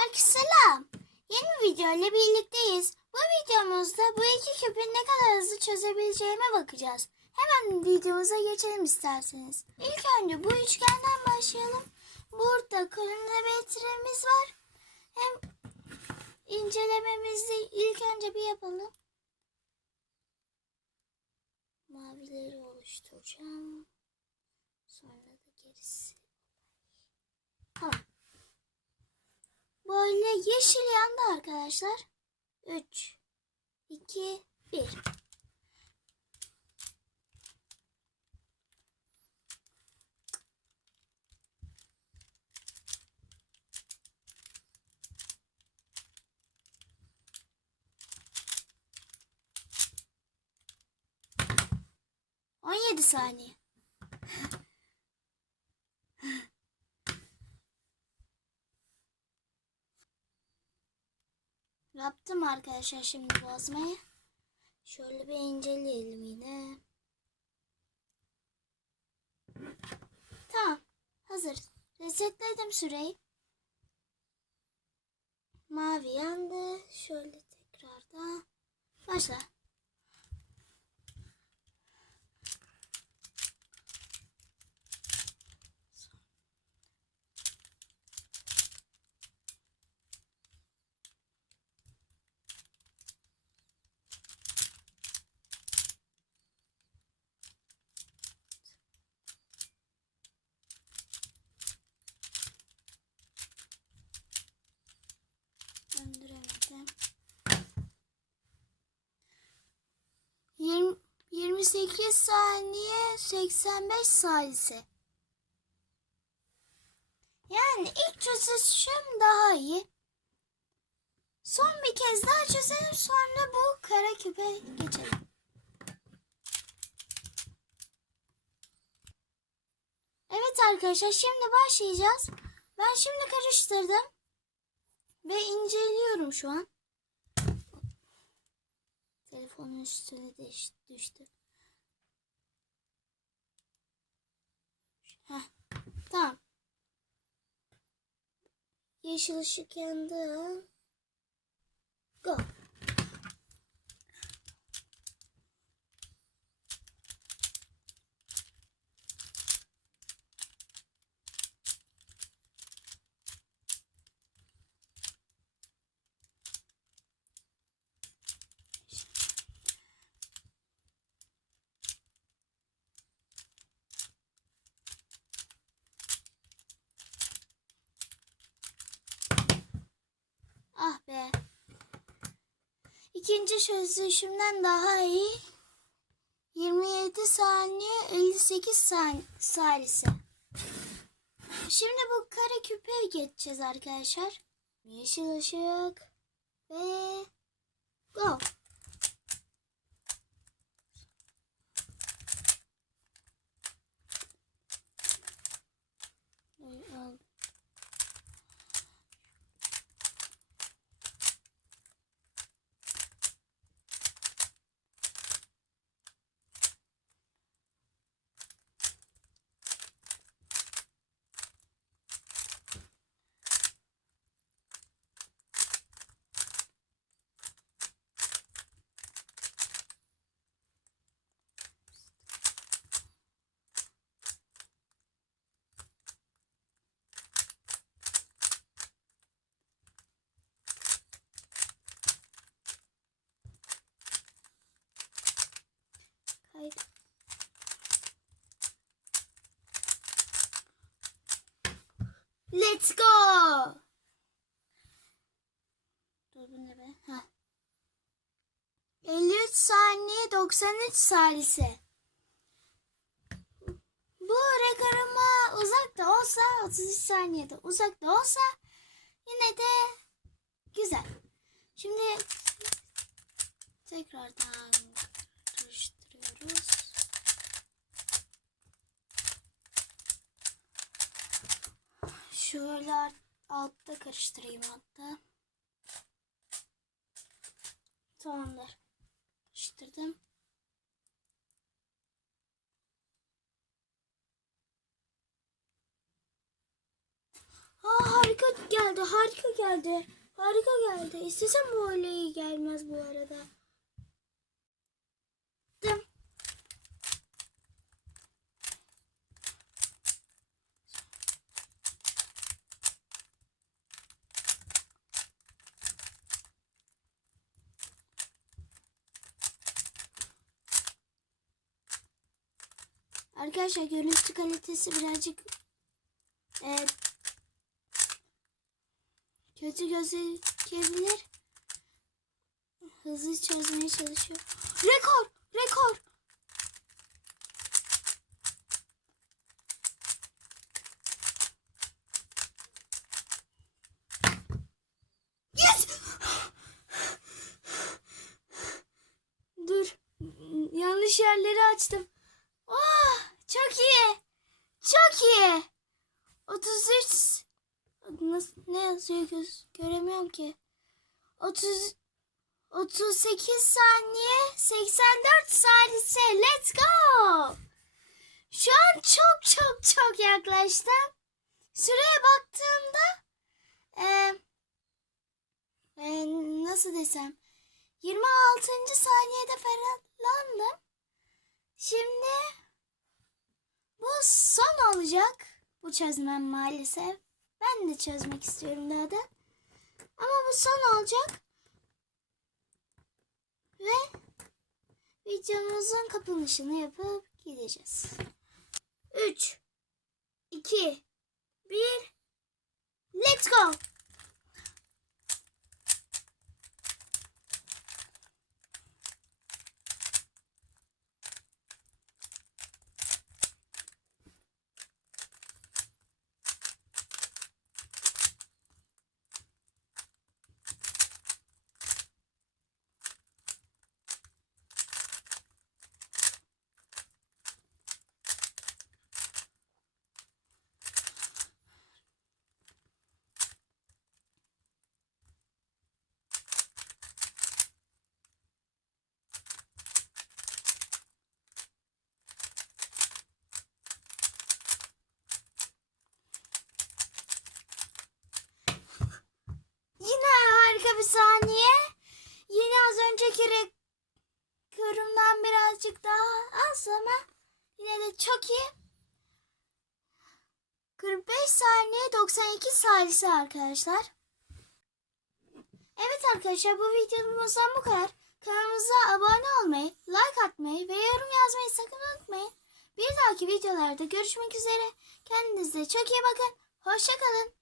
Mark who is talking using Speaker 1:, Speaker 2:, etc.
Speaker 1: Herkese selam. Yeni video ile birlikteyiz. Bu videomuzda bu iki küpü ne kadar hızlı çözebileceğime bakacağız. Hemen videomuza geçelim isterseniz. İlk önce bu üçgenden başlayalım. Burada kronometremiz var. Hem incelememizi ilk önce bir yapalım. Mavileri oluşturacağım. Sonra da gerisi. Tamam. Böyle yeşil yandı arkadaşlar. 3, 2, 1. On yedi saniye. Yaptım arkadaşlar şimdi bozmayı. Şöyle bir inceleyelim yine. Tamam. Hazır. Resetledim süreyi. Mavi yandı. Şöyle tekrardan. Başla. 28 saniye 85 salise. Yani ilk çözüşüm daha iyi. Son bir kez daha çözelim sonra bu kara küpe geçelim. Evet arkadaşlar şimdi başlayacağız. Ben şimdi karıştırdım. Ve inceliyorum şu an. Telefonun üstüne düştü. Tamam. Yeşil ışık yandı. Go. Be. İkinci çözüşümden daha iyi. 27 saniye 58 saniye salise. Şimdi bu kare küpeye geçeceğiz arkadaşlar. Yeşil ışık ve go. Ay, al. Kayıt. Let's go. Dur bu ne be? Heh. 53 saniye 93 salise. Bu rekoruma uzak da olsa 33 saniyede uzak da olsa yine de güzel. Şimdi tekrardan karıştırıyoruz. Şöyle alt- altta karıştırayım hatta. Tamamdır. Karıştırdım. Ha harika geldi, harika geldi. Harika geldi. İstesem böyle iyi gelmez bu arada. Arkadaşlar görüntü kalitesi birazcık e, kötü gözükebilir. Hızlı çözmeye çalışıyor. Rekor! Rekor! Dur. Yanlış yerleri açtım. Ah, çok iyi. Çok iyi. 33 Nasıl, ne yazıyor göz, göremiyorum ki. 30 38 saniye 84 salise let's go. Şu an çok çok çok yaklaştım. Süreye baktığımda e, e, nasıl desem 26. saniyede falandım. Şimdi bu son olacak. Bu çözmem maalesef. Ben de çözmek istiyorum daha da. Ama bu son olacak. Ve videomuzun kapanışını yapıp gideceğiz. 3 2 1 Let's go. Yine harika bir saniye. Yine az önceki rekorumdan birazcık daha az ama yine de çok iyi. 45 saniye 92 salise arkadaşlar. Evet arkadaşlar bu videomuzdan bu kadar. Kanalımıza abone olmayı, like atmayı ve yorum yazmayı sakın unutmayın. Bir dahaki videolarda görüşmek üzere. Kendinize çok iyi bakın. Hoşçakalın.